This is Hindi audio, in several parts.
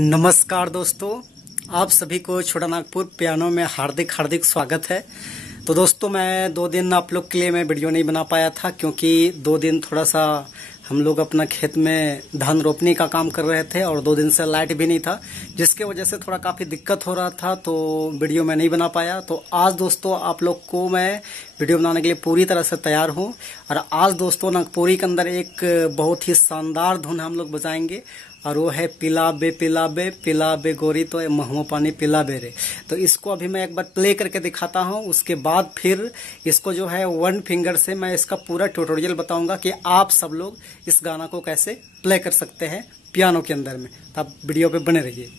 नमस्कार दोस्तों, आप सभी को छोटा नागपुर पियानो में हार्दिक हार्दिक स्वागत है। तो दोस्तों, मैं 2 दिन आप लोग के लिए मैं वीडियो नहीं बना पाया था क्योंकि 2 दिन थोड़ा सा हम लोग अपना खेत में धान रोपने का काम कर रहे थे और 2 दिन से लाइट भी नहीं था, जिसके वजह से थोड़ा काफ़ी दिक्कत हो रहा था, तो वीडियो मैं नहीं बना पाया। तो आज दोस्तों आप लोग को मैं वीडियो बनाने के लिए पूरी तरह से तैयार हूँ। और आज दोस्तों नागपुरी के अंदर एक बहुत ही शानदार धुन हम लोग बजाएंगे और वो है पिलाबे पिलाबे पिलाबे गोरी तो महुआ पानी पिलाबे रे। तो इसको अभी मैं एक बार प्ले करके दिखाता हूँ, उसके बाद फिर इसको जो है 1 फिंगर से मैं इसका पूरा ट्यूटोरियल बताऊंगा कि आप सब लोग इस गाना को कैसे प्ले कर सकते हैं पियानो के अंदर में। तो आप वीडियो पे बने रहिए।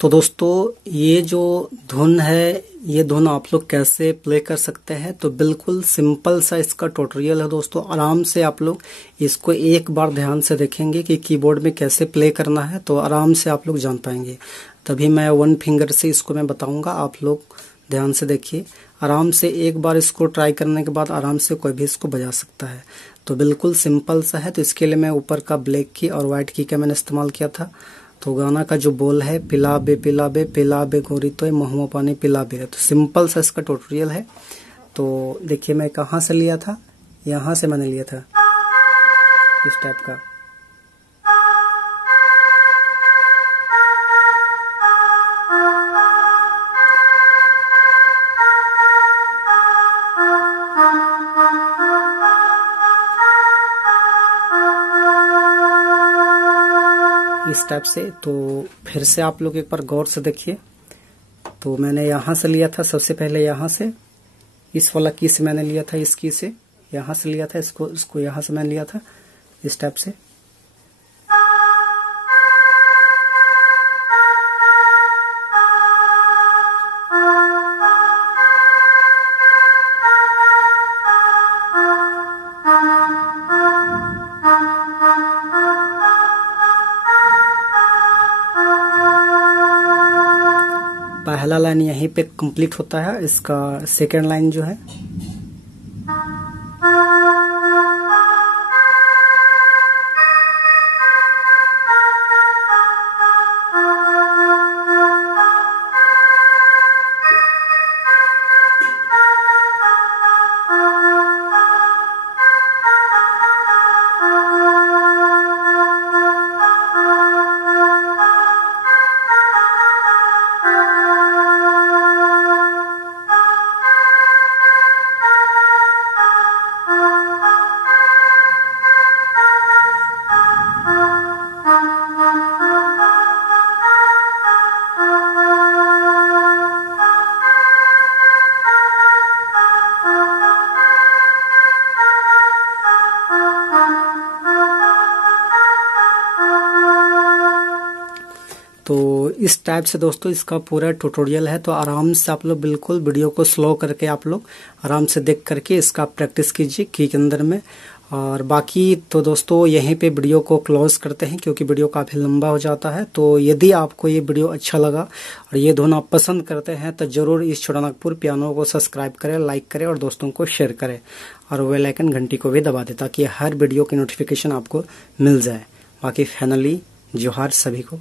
तो दोस्तों, ये जो धुन है, ये धुन आप लोग कैसे प्ले कर सकते हैं, तो बिल्कुल सिंपल सा इसका ट्यूटोरियल है दोस्तों। आराम से आप लोग इसको एक बार ध्यान से देखेंगे कि कीबोर्ड में कैसे प्ले करना है, तो आराम से आप लोग जान पाएंगे। तभी मैं 1 फिंगर से इसको मैं बताऊंगा, आप लोग ध्यान से देखिए। आराम से एक बार इसको ट्राई करने के बाद आराम से कोई भी इसको बजा सकता है। तो बिल्कुल सिंपल सा है। तो इसके लिए मैं ऊपर का ब्लैक की और व्हाइट की का मैंने इस्तेमाल किया था। तो गाना का जो बोल है पिलाबे पिलाबे पिलाबे गोरी तो महुआ पानी पिलाबे, तो सिंपल सा इसका ट्यूटोरियल है। तो देखिए मैं कहाँ से लिया था, यहाँ से मैंने लिया था इस टाइप का। इस टाइप से। तो फिर से आप लोग एक बार गौर से देखिए। तो मैंने यहाँ से लिया था, सबसे पहले यहाँ से इस वाला की से मैंने लिया था, इस की से यहाँ से लिया था, इसको यहाँ से मैंने लिया था इस टाइप से। पहला लाइन यहीं पे कंप्लीट होता है, इसका सेकेंड लाइन जो है इस टाइप से दोस्तों इसका पूरा ट्यूटोरियल है। तो आराम से आप लोग बिल्कुल वीडियो को स्लो करके आप लोग आराम से देख करके इसका प्रैक्टिस कीजिए की के अंदर में। और बाकी तो दोस्तों यहीं पे वीडियो को क्लोज करते हैं क्योंकि वीडियो काफ़ी लंबा हो जाता है। तो यदि आपको ये वीडियो अच्छा लगा और ये धुन आप पसंद करते हैं तो ज़रूर इस छोटा नागपुर पियानो को सब्सक्राइब करें, लाइक करें और दोस्तों को शेयर करें और बेल आइकन घंटी को भी दबा दें ताकि हर वीडियो की नोटिफिकेशन आपको मिल जाए। बाकी फाइनली जोहार सभी को।